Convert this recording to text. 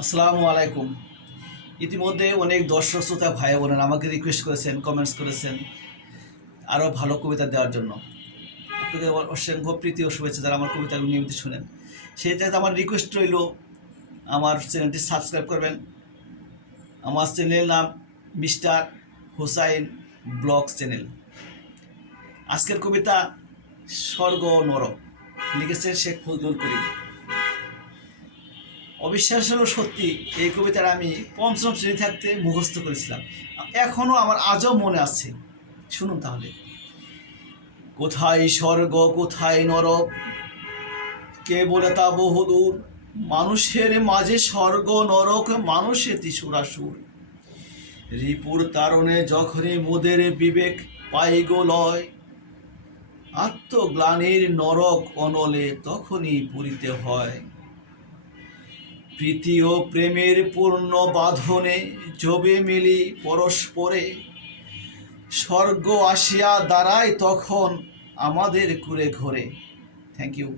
আসসালামু আলাইকুম। ইতিমধ্যে অনেক দর্শক শ্রোতা ভাই বোনেরা আমাকে রিকোয়েস্ট করেছেন, কমেন্টস করেছেন আরও ভালো কবিতা দেওয়ার জন্য। আপনাদের অসংখ্য প্রীতি ও শুভেচ্ছা যারা আমার কবিতাগুলো নিয়মিত শুনেন। সেই জায়গায় আমার রিকোয়েস্ট রইল আমার চ্যানেলটি সাবস্ক্রাইব করবেন। আমার চ্যানেলের নাম মিস্টার হুসাইন ব্লগস চ্যানেল। আজকের কবিতা স্বর্গ নরক, লিখেছেন শেখ ফজলুল করিম। অবিশ্বাস হলো সত্যি, এই কবিতাটা আমি পঞ্চম শ্রেণী থাকতে মুখস্থ করেছিলাম, এখনও আমার আজও মনে আছে। শুনুন তাহলে। কোথায় স্বর্গ কোথায় নরক, কে বলে তা বহুদূর। মানুষের মাঝে স্বর্গ নরক, মানুষের সুরাসুর। রিপুর তারণে যখনই মোদের বিবেক পাই গো লয়, আত্মগ্লানির নরক অনলে তখনই পুরিতে হয়। প্রীতি ও প্রেমের পূর্ণ বাঁধনে জবে মিলি পরস্পরে, স্বর্গ আসিয়া দাঁড়ায় তখন আমাদের কুরে ঘরে। Thank you.